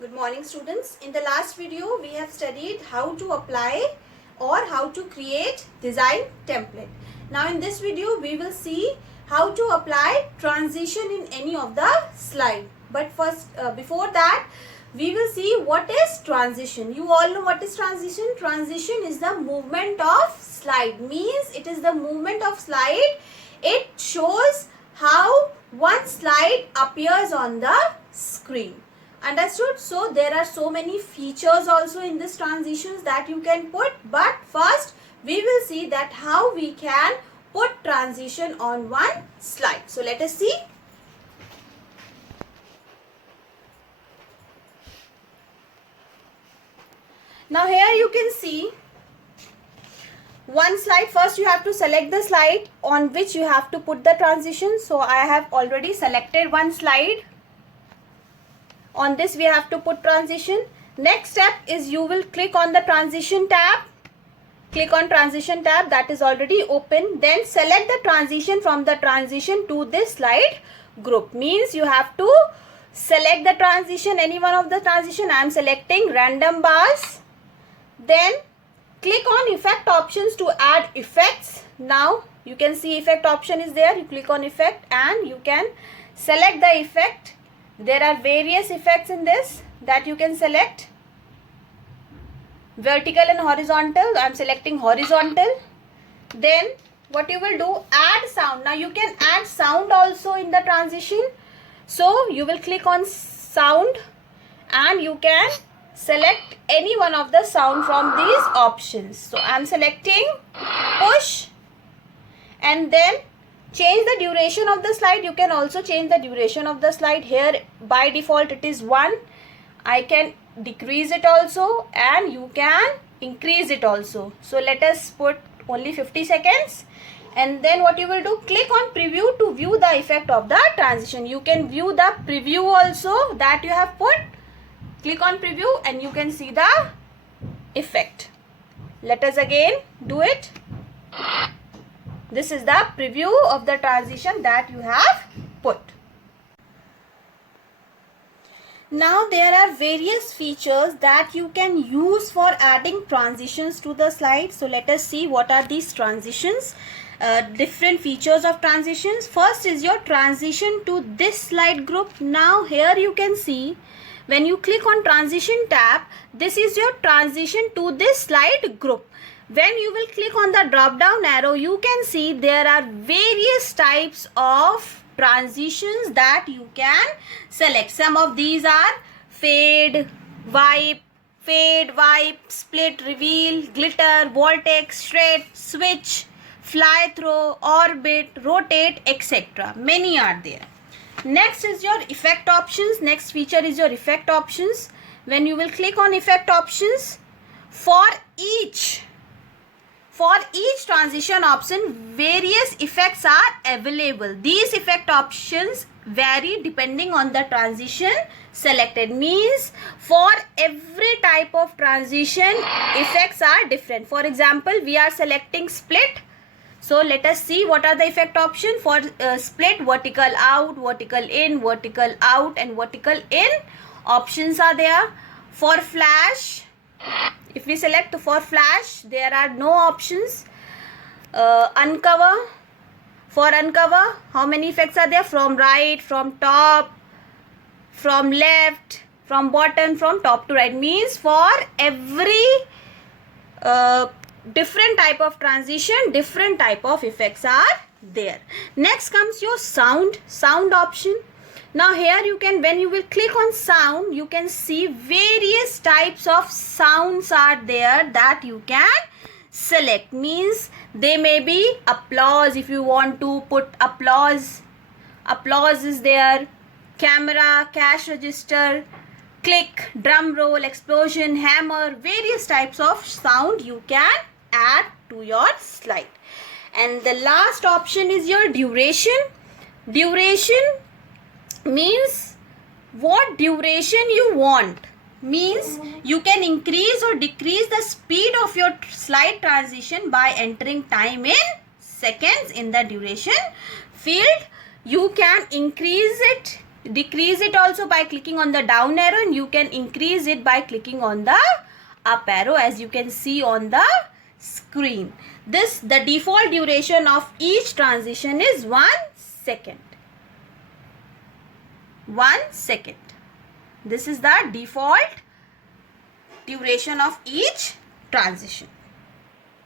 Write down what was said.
Good morning students. In the last video we have studied how to apply or how to create design template. Now in this video we will see how to apply transition in any of the slide. But first before that we will see what is transition. You all know what is transition. Transition is the movement of slide. Means it is the movement of slide. It shows how one slide appears on the screen. Understood? So there are so many features also in this transitions that you can put, but first we will see that how we can put transition on one slide. So let us see. Now here you can see one slide. First you have to select the slide on which you have to put the transition. So I have already selected one slide. On this we have to put transition. Next step is you will click on the transition tab. Click on transition tab, that is already open. Then select the transition from the transition to this slide group. Means you have to select the transition, any one of the transition. I am selecting random bars. Then click on effect options to add effects. Now you can see effect option is there. You click on effect and you can select the effect. There are various effects in this that you can select. Vertical and horizontal. I am selecting horizontal. Then what you will do, add sound. Now you can add sound also in the transition. So you will click on sound and you can select any one of the sound from these options. So I am selecting push and then change the duration of the slide. You can also change the duration of the slide. Here by default it is 1. I can decrease it also and you can increase it also. So let us put only 50 seconds. And then what you will do, click on preview to view the effect of the transition. You can view the preview also that you have put. Click on preview and you can see the effect. Let us again do it. This is the preview of the transition that you have put. Now there are various features that you can use for adding transitions to the slide. So let us see what are these transitions. Different features of transitions. First is your transition to this slide group. Now here you can see when you click on transition tab, this is your transition to this slide group. When you will click on the drop down arrow, you can see there are various types of transitions that you can select. Some of these are fade, wipe, split, reveal, glitter, vortex, shred, switch, fly through, orbit, rotate, etc. Many are there. Next is your effect options. Next feature is your effect options. When you will click on effect options, for each transition option, various effects are available. These effect options vary depending on the transition selected. Means for every type of transition, effects are different. For example, we are selecting split. So let us see what are the effect options for split. Vertical out, vertical in, vertical out and vertical in options are there. For flash, if we select for flash, there are no options. Uncover, for uncover, how many effects are there? From right, from top, from left, from bottom, from top to right. Means for every different type of transition, different type of effects are there. Next comes your sound option. Now here you can, when you will click on sound, you can see various types of sounds are there that you can select. Means they may be applause. If you want to put applause is there. Camera, cash register, click, drum roll, explosion, hammer, various types of sound you can add to your slide. And the last option is your duration. Duration means what duration you want. Means you can increase or decrease the speed of your slide transition by entering time in seconds in the duration field. You can increase it decrease it also by clicking on the down arrow, and you can increase it by clicking on the up arrow, as you can see on the screen. The default duration of each transition is 1 second. 1 second. This is the default duration of each transition.